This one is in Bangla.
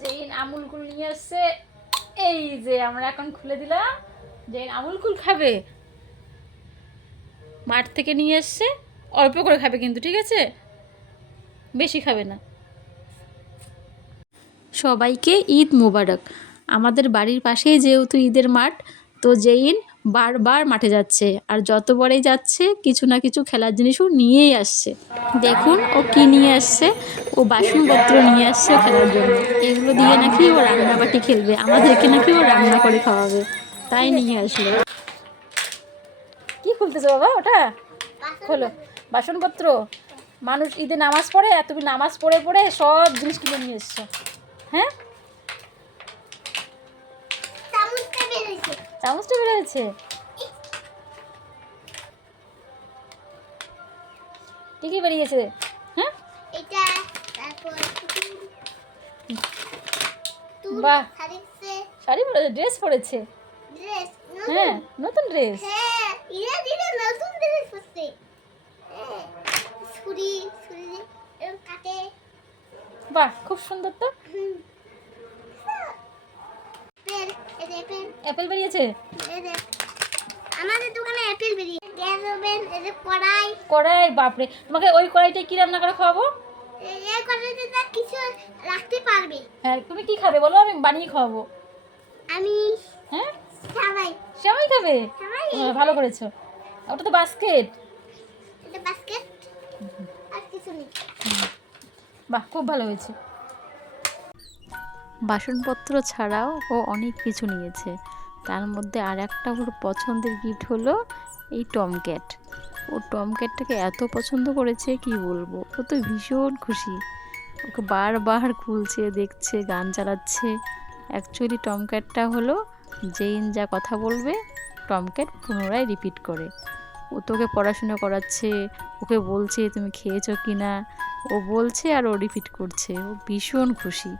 জেইন আমুল কুল নিয়ে আসছে, এই যে আমরা এখন খুলে দিলাম। জেইন আমুল কুল খাবে। মাঠ থেকে নিয়ে এসছে, অল্প করে খাবে কিন্তু, ঠিক আছে? বেশি খাবে না। সবাইকে ঈদ মোবারক। আমাদের বাড়ির পাশেই যেহেতু ঈদের মাঠ, তো জেইন বারবার মাঠে যাচ্ছে। আর যতবারই যাচ্ছে, কিছু না কিছু খেলার জিনিসও নিয়েই আসছে। দেখুন ও কি নিয়ে আসছে। ও বাসনপত্র নিয়ে আসছে খেলার জন্য। এগুলো দিয়ে নাকি ও রান্নাবাটি খেলবে। আমাদেরকে নাকি ও রান্না করে খাওয়াবে। তাই নিয়ে আসলো। কি খুলতেছে বাবা ওটা? খোলো। বাসনপত্র। মানুষ ঈদে নামাজ পড়ে তুমি নামাজ পড়ে পড়ে সব জিনিস কিনে নিয়ে এসছো। হ্যাঁ? চামচটা বেরোয়েছে কি বেরিয়েছে। হ্যাঁ? বাহ। শাড়ি পরেছে ড্রেস পরেছে। হ্যাঁ নতুন ড্রেস। হ্যাঁ ইরা দিলে নতুন ড্রেস পরছে। হ্যাঁ বাহ খুব সুন্দর তো। অ্যাপেল বেরিয়েছে? আমাদের দোকানে অ্যাপেল বেরিয়ে গ্যাস ওভেন কড়াই। কড়াই বাপরে। তোমাকে ওই কড়াইটায় কি রান্না করে খাওয়াবো? এই কড়াইতে যা কিছু রাখতে পারবে। হ্যাঁ তুমি কি খাবে বলো? আমি বানিয়ে খাওয়াবো। আমি হ্যাঁ? সবাই। খাবে? সবাই। হ্যাঁ, ভালো করেছ। ওটা তো বাস্কেট এটা বাস্কেট আর কিছু নেই। বাহ খুব ভালো হয়েছে। বাসনপত্র ছাড়াও ও অনেক কিছু নিয়েছে। তার মধ্যে আর একটা ওর পছন্দের গিফট হলো এই টমক্যাট। ও টমক্যাটটাকে এত পছন্দ করেছে, কি বলব? ও তো ভীষণ খুশি। ওকে বারবার খুলছে, দেখছে, গান চালাচ্ছে। অ্যাকচুয়ালি টমক্যাটটা হলো জেইন যা কথা বলবে, টমক্যাট পুনরায় রিপিট করে। ও তোকে পড়াশোনা করাচ্ছে, ওকে বলছে তুমি খেয়েছো কি না ও বলছে আর ও রিপিট করছে। ও ভীষণ খুশি।